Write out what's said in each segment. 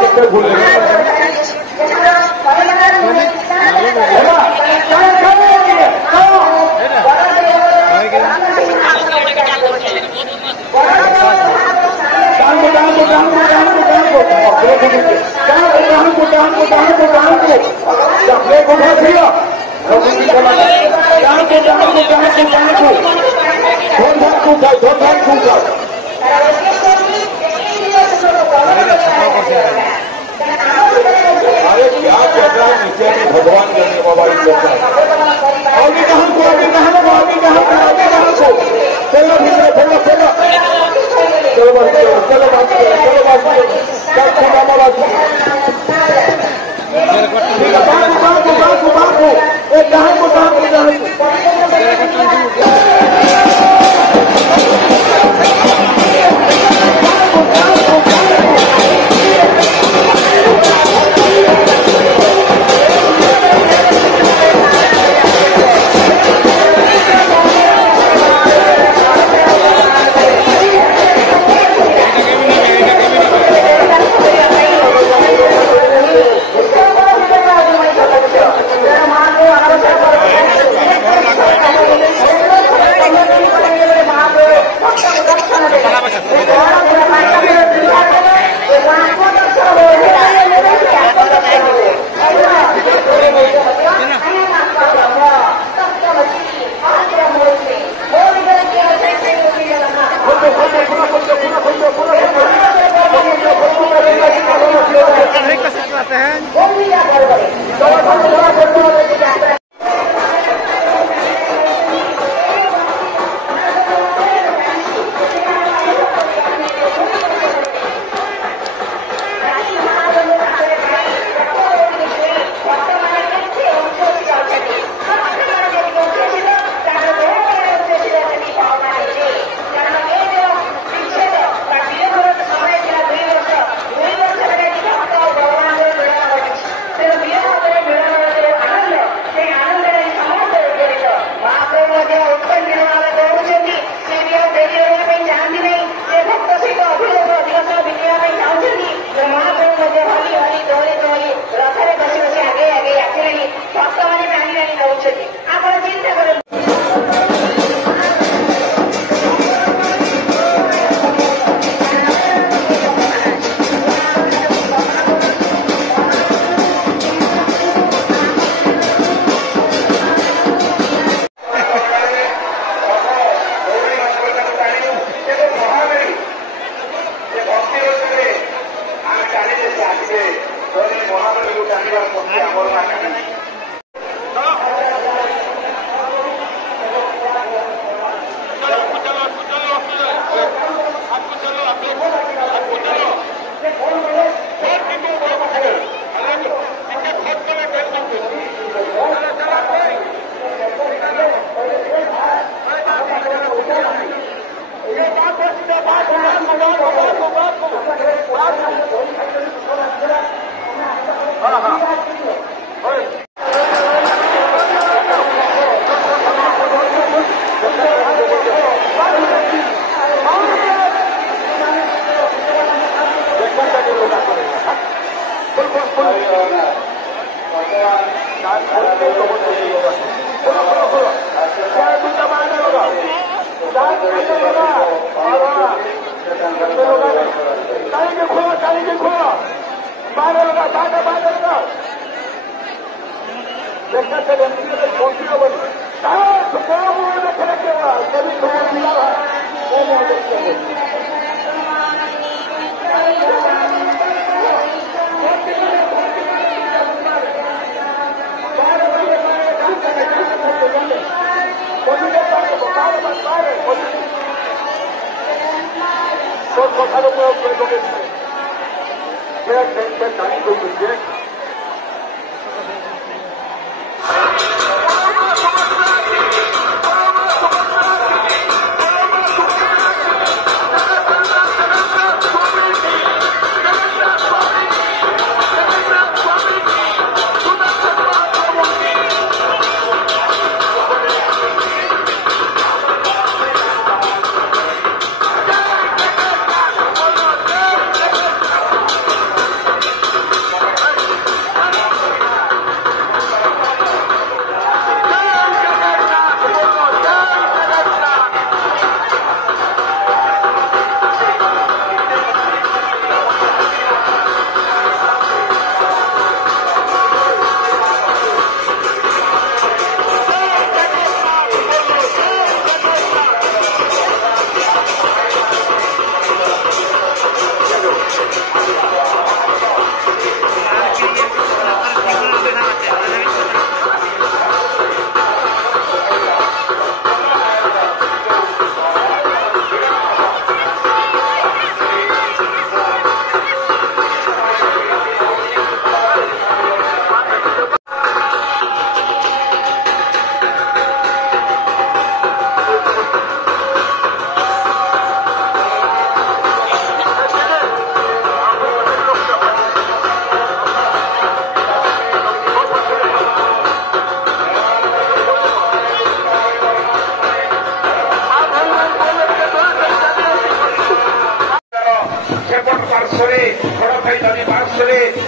कितने भूल अरे क्या कहता है नीचे भगवान देने बाबा अभी कहाँ को अभी कहाँ को अभी कहाँ को अभी कहाँ को चलो भीतर चलो चलो चलो बात करो चलो बात करो चलो बात करो क्या खुदा बाबा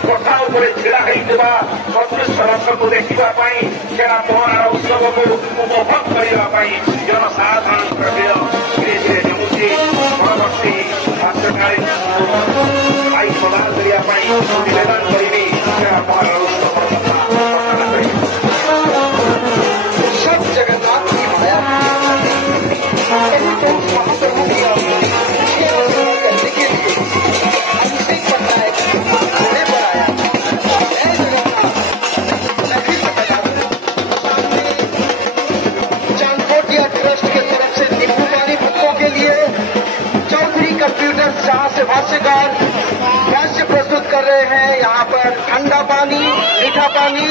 कोठा उपरे छिड़ा होइଥିବା ସଦୃଶ ରଥକୁ ଦେଖିବା ପାଇଁ ଛେରା ପହଁରାର ଉତ୍ସବକୁ ଉପଭୋଗ କରିବା ପାଇଁ ଜନସାଧାରଣଙ୍କ ଭିଡ଼ ଧୀରେ ଧୀରେ ଜମୁଛି। ପରବର୍ତ୍ତୀ କାର୍ଯ୍ୟକାଳୀ ମାଇକ୍ ପ୍ରଦାନ କରିବା ପାଇଁ ନିବେଦନ କରିବି ଛେରା ପହଁରାର ଉତ୍ସବର କଥା ବର୍ଣ୍ଣନା କରିବି। सब जगन्नाथ की माया कभी तो महाप्रभु की करने के लिए अभिषेक पटनायक घोड़े पर आया। जय जगन्नाथ सभी सामने चांदकोटिया ट्रस्ट की तरफ से नींबू पानी भक्तों के लिए चौधरी कंप्यूटर जहां से भाष्यकार भाष्य प्रस्तुत कर रहे हैं। यहाँ पर ठंडा पानी, मीठा पानी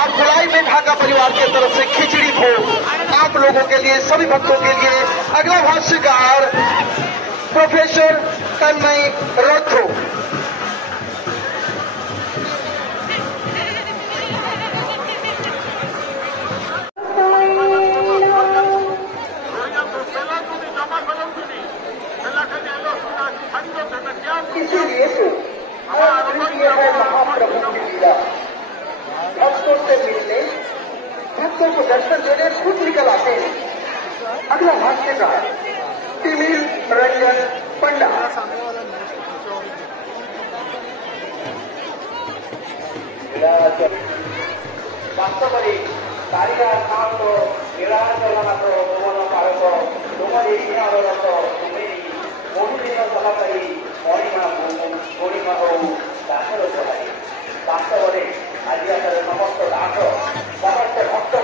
और गुलाई में ढाका परिवार की तरफ से खिचड़ी भोग आप लोगों के लिए, सभी भक्तों के लिए। अगला भाष्यकार प्रोफेसर तन्मय रोथो। इसीलिए तो है महाप्रभु की लीला। भक्तों से मिलने, भक्तों को दर्शन देने खुद निकल आते हैं। अगला भाष्यकार तिमिल रंजन पंडा। वास्तव में तारिका नाम तो निराजनाथ भुवन भारत तुम्हारी तुम्हें मोहिनी सभापति मणिमा हो दासर सभाई। वास्तव में आज समस्त दास समस्त भक्त